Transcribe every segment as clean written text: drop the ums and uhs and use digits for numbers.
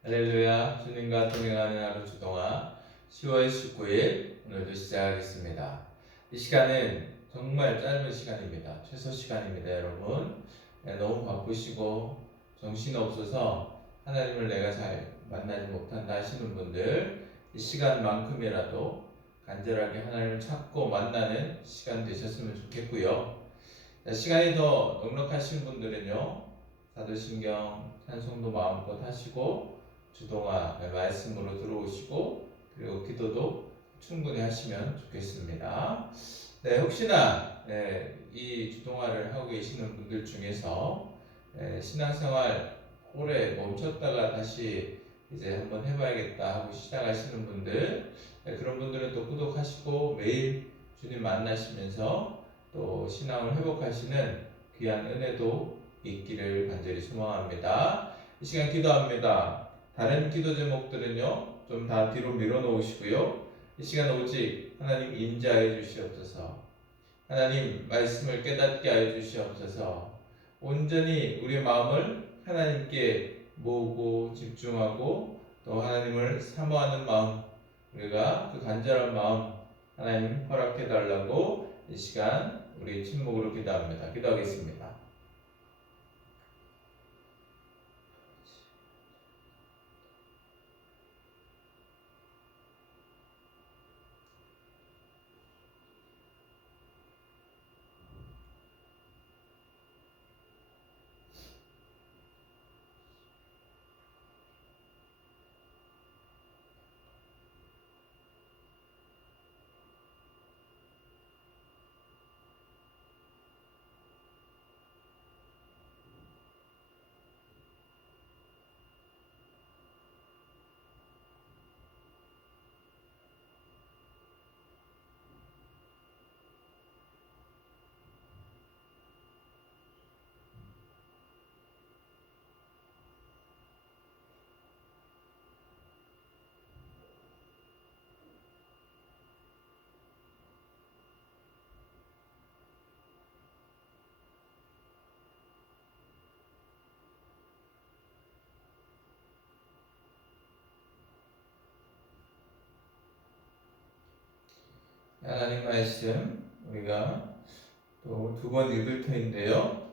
할렐루야. 주님과 동행하는 하루 주동아 10월 19일 오늘도 시작하겠습니다. 이 시간은 정말 짧은 시간입니다. 최소 시간입니다, 여러분. 너무 바쁘시고 정신없어서 하나님을 내가 잘 만나지 못한다 하시는 분들, 이 시간만큼이라도 간절하게 하나님을 찾고 만나는 시간 되셨으면 좋겠고요. 시간이 더 넉넉하신 분들은요, 사도신경 찬송도 마음껏 하시고 주동아 말씀으로 들어오시고, 그리고 기도도 충분히 하시면 좋겠습니다. 네, 혹시나 이 주동아를 하고 계시는 분들 중에서 신앙생활 오래 멈췄다가 다시 이제 한번 해봐야겠다 하고 시작하시는 분들, 그런 분들은 또 구독하시고 매일 주님 만나시면서 또 신앙을 회복하시는 귀한 은혜도 있기를 간절히 소망합니다. 이 시간 기도합니다. 다른 기도 제목들은요, 좀 다 뒤로 밀어 놓으시고요. 이 시간 오직 하나님 임재하여 주시옵소서. 하나님 말씀을 깨닫게 하여 주시옵소서. 온전히 우리의 마음을 하나님께 모으고 집중하고 또 하나님을 사모하는 마음, 우리가 그 간절한 마음 하나님 허락해 달라고 이 시간 우리 침묵으로 기도합니다. 기도하겠습니다. 하나님 말씀 우리가 또 두 번 읽을 터인데요,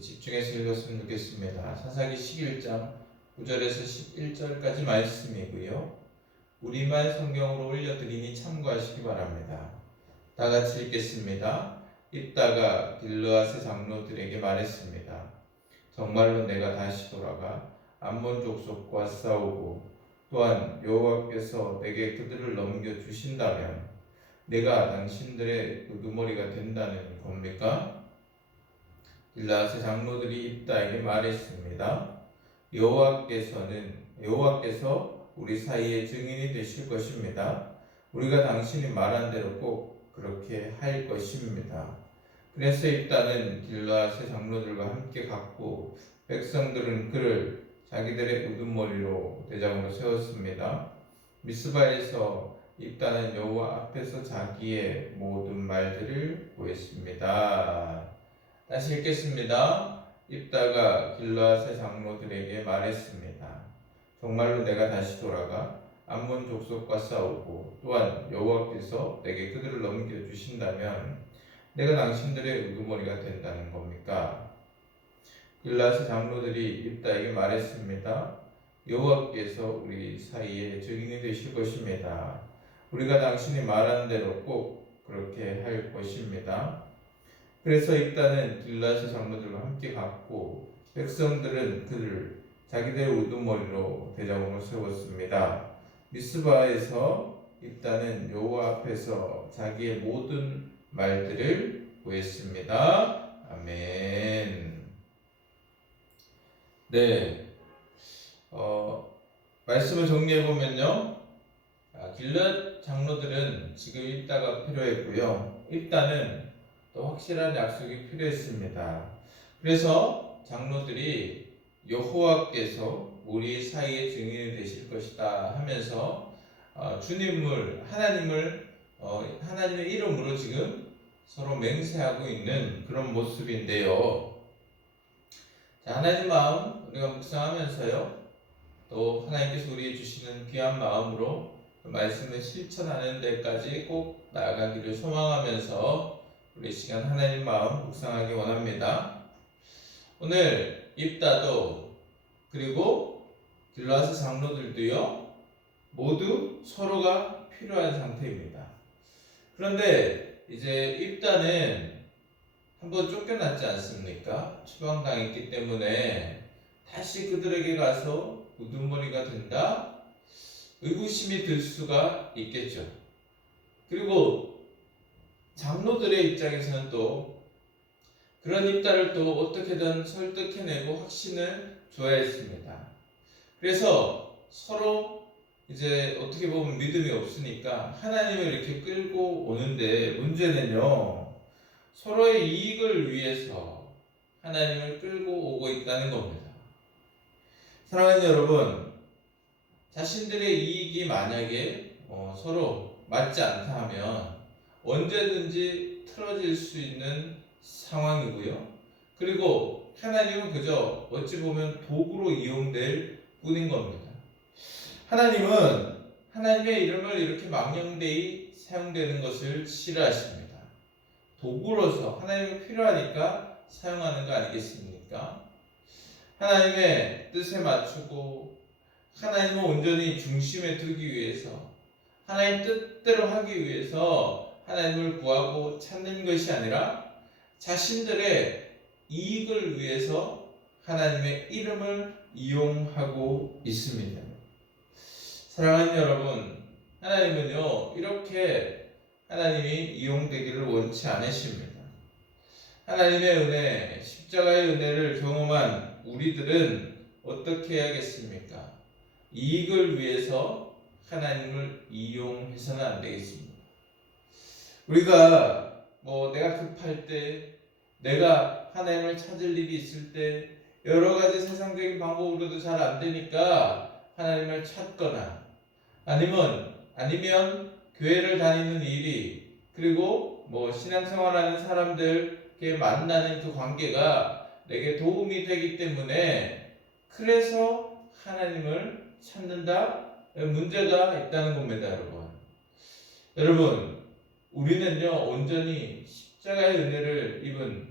집중해서 읽었으면 좋겠습니다. 사사기 11장 9절에서 11절까지 말씀이고요. 우리말 성경으로 올려드리니 참고하시기 바랍니다. 다 같이 읽겠습니다. 입다가 길르앗의 장로들에게 말했습니다. 정말로 내가 다시 돌아가 암몬 족속과 싸우고 또한 여호와께서 내게 그들을 넘겨주신다면 내가 당신들의 우두머리가 된다는 겁니까? 길르앗의 장로들이 입다에게 말했습니다. 여호와께서 우리 사이에 증인이 되실 것입니다. 우리가 당신이 말한 대로 꼭 그렇게 할 것입니다. 그래서 입다는 길르앗의 장로들과 함께 갔고 백성들은 그를 자기들의 우두머리로 대장으로 세웠습니다. 미스바에서 입다는 여호와 앞에서 자기의 모든 말들을 고했습니다. 다시 읽겠습니다. 입다가 길르앗의 장로들에게 말했습니다. 정말로 내가 다시 돌아가 암몬 족속과 싸우고 또한 여호와께서 내게 그들을 넘겨주신다면 내가 당신들의 우두머리가 된다는 겁니까? 길르앗의 장로들이 입다에게 말했습니다. 여호와께서 우리 사이에 증인이 되실 것입니다. 우리가 당신이 말하는 대로 꼭 그렇게 할 것입니다. 그래서 입다는 길르앗의 장로들과 함께 갔고 백성들은 그를 자기들의 우두머리로 대장으로 세웠습니다. 미스바에서 입다는 여호와 앞에서 자기의 모든 말들을 고했습니다. 아멘. 네, 말씀을 정리해 보면요, 길르앗 장로들은 지금 입다가 필요했고요, 입다는 또 확실한 약속이 필요했습니다. 그래서 장로들이 여호와께서 우리 사이에 증인이 되실 것이다 하면서 하나님의 이름으로 지금 서로 맹세하고 있는 그런 모습인데요. 자, 하나님 마음 우리가 묵상하면서요, 또 하나님께서 우리에게 주시는 귀한 마음으로 그 말씀을 실천하는 데까지 꼭 나아가기를 소망하면서 우리 시간 하나님 마음 묵상하기 원합니다. 오늘 입다도 그리고 길르앗 장로들도요 모두 서로가 필요한 상태입니다. 그런데 이제 입다는 한번 쫓겨났지 않습니까? 추방당했기 때문에 다시 그들에게 가서 우두머리가 된다? 의구심이 들 수가 있겠죠. 그리고 장로들의 입장에서는 또 그런 입다를 또 어떻게든 설득해내고 확신을 줘야 했습니다. 그래서 서로 이제 어떻게 보면 믿음이 없으니까 하나님을 이렇게 끌고 오는데 문제는요, 서로의 이익을 위해서 하나님을 끌고 오고 있다는 겁니다. 사랑하는 여러분, 자신들의 이익이 만약에 서로 맞지 않다 하면 언제든지 틀어질 수 있는 상황이고요. 그리고 하나님은 그저 어찌 보면 도구로 이용될 뿐인 겁니다. 하나님은 하나님의 이름을 이렇게 망령되이 사용되는 것을 싫어하십니다. 도구로서 하나님이 필요하니까 사용하는 거 아니겠습니까? 하나님의 뜻에 맞추고 하나님을 온전히 중심에 두기 위해서 하나님 뜻대로 하기 위해서 하나님을 구하고 찾는 것이 아니라 자신들의 이익을 위해서 하나님의 이름을 이용하고 있습니다. 사랑하는 여러분, 하나님은요 이렇게 하나님이 이용되기를 원치 않으십니다. 하나님의 은혜, 십자가의 은혜를 경험한 우리들은 어떻게 해야겠습니까? 이익을 위해서 하나님을 이용해서는 안 되겠습니다. 우리가 내가 급할 때, 내가 하나님을 찾을 일이 있을 때 여러 가지 세상적인 방법으로도 잘 안 되니까 하나님을 찾거나 아니면 교회를 다니는 일이 그리고 신앙생활하는 사람들께 만나는 그 관계가 내게 도움이 되기 때문에 그래서 하나님을 찾는다? 문제가 있다는 겁니다, 여러분. 여러분, 우리는요 온전히 십자가의 은혜를 입은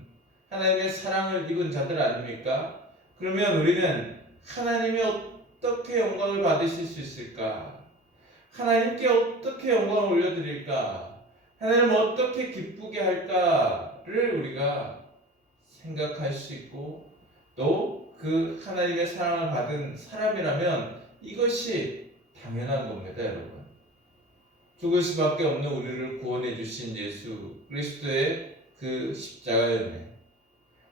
하나님의 사랑을 입은 자들 아닙니까? 그러면 우리는 하나님이 어떻게 영광을 받으실 수 있을까? 하나님께 어떻게 영광을 올려드릴까? 하나님을 어떻게 기쁘게 할까를 우리가 생각할 수 있고 또 그 하나님의 사랑을 받은 사람이라면 이것이 당연한 겁니다, 여러분. 죽을 수밖에 없는 우리를 구원해 주신 예수 그리스도의 그 십자가의 은혜,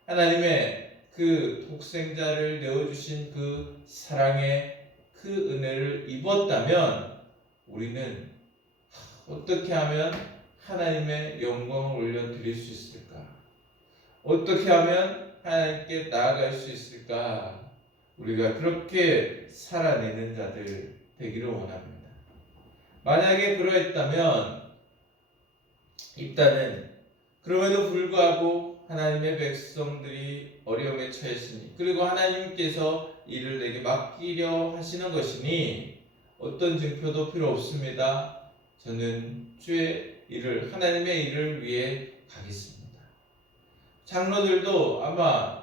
하나님의 그 독생자를 내어주신 그 사랑의 그 은혜를 입었다면 우리는 어떻게 하면 하나님의 영광을 올려드릴 수 있을까? 어떻게 하면 하나님께 나아갈 수 있을까? 우리가 그렇게 살아내는 자들 되기를 원합니다. 만약에 그러했다면 입다는 그럼에도 불구하고 하나님의 백성들이 어려움에 처했으니 그리고 하나님께서 이를 내게 맡기려 하시는 것이니 어떤 증표도 필요 없습니다. 저는 주의 일을 하나님의 일을 위해 가겠습니다. 장로들도 아마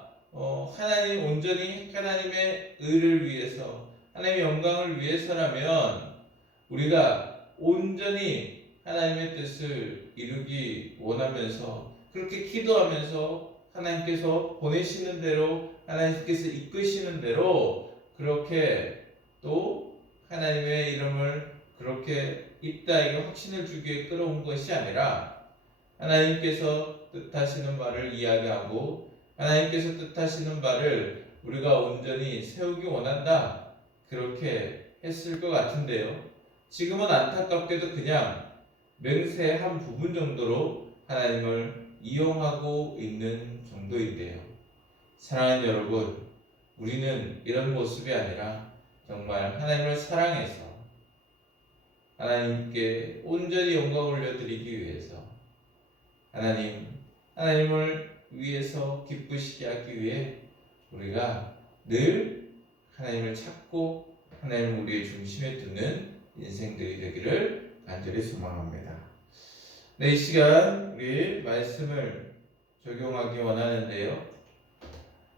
하나님 온전히 하나님의 의를 위해서 하나님의 영광을 위해서라면 우리가 온전히 하나님의 뜻을 이루기 원하면서 그렇게 기도하면서 하나님께서 보내시는 대로 하나님께서 이끄시는 대로 그렇게 또 하나님의 이름을 그렇게 입다에게 확신을 주기 위해 끌어온 것이 아니라 하나님께서 뜻하시는 바를 이야기하고 하나님께서 뜻하시는 바를 우리가 온전히 세우기 원한다 그렇게 했을 것 같은데요. 지금은 안타깝게도 그냥 맹세의 한 부분 정도로 하나님을 이용하고 있는 정도인데요. 사랑하는 여러분, 우리는 이런 모습이 아니라 정말 하나님을 사랑해서 하나님께 온전히 영광을 올려드리기 위해서 하나님을 위해서 기쁘시게 하기 위해 우리가 늘 하나님을 찾고 하나님 우리의 중심에 두는 인생들이 되기를 간절히 소망합니다. 네, 이 시간 우리 말씀을 적용하기 원하는데요.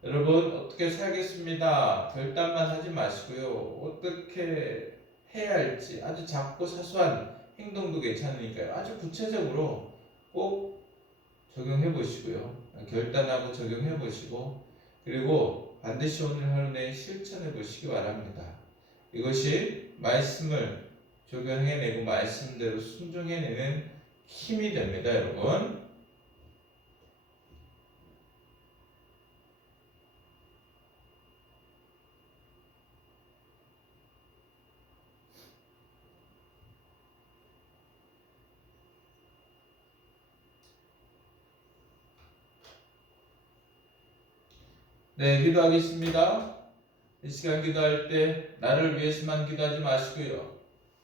여러분 어떻게 살겠습니다. 결단만 하지 마시고요. 어떻게 해야 할지 아주 작고 사소한 행동도 괜찮으니까요. 아주 구체적으로 꼭 적용해 보시고요. 결단하고 적용해 보시고 그리고 반드시 오늘 하루 내에 실천해 보시기 바랍니다. 이것이 말씀을 적용해내고 말씀대로 순종해내는 힘이 됩니다, 여러분. 네, 기도하겠습니다. 이 시간 기도할 때 나를 위해서만 기도하지 마시고요.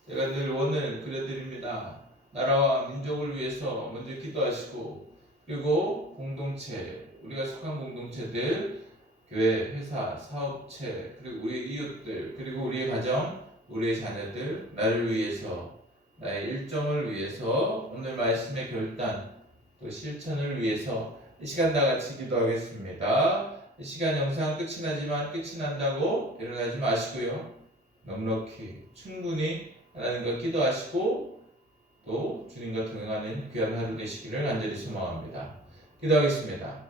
제가 늘 원을 그려드립니다. 나라와 민족을 위해서 먼저 기도하시고 그리고 공동체, 우리가 속한 공동체들, 교회, 회사, 사업체, 그리고 우리 이웃들, 그리고 우리의 가정, 우리의 자녀들, 나를 위해서, 나의 일정을 위해서, 오늘 말씀의 결단, 또 실천을 위해서 이 시간 다 같이 기도하겠습니다. 이 시간 영상 끝이 나지만 끝이 난다고 일어나지 마시고요. 넉넉히 충분히 하나님과 기도하시고 또 주님과 동행하는 귀한 하루 되시기를 간절히 소망합니다. 기도하겠습니다.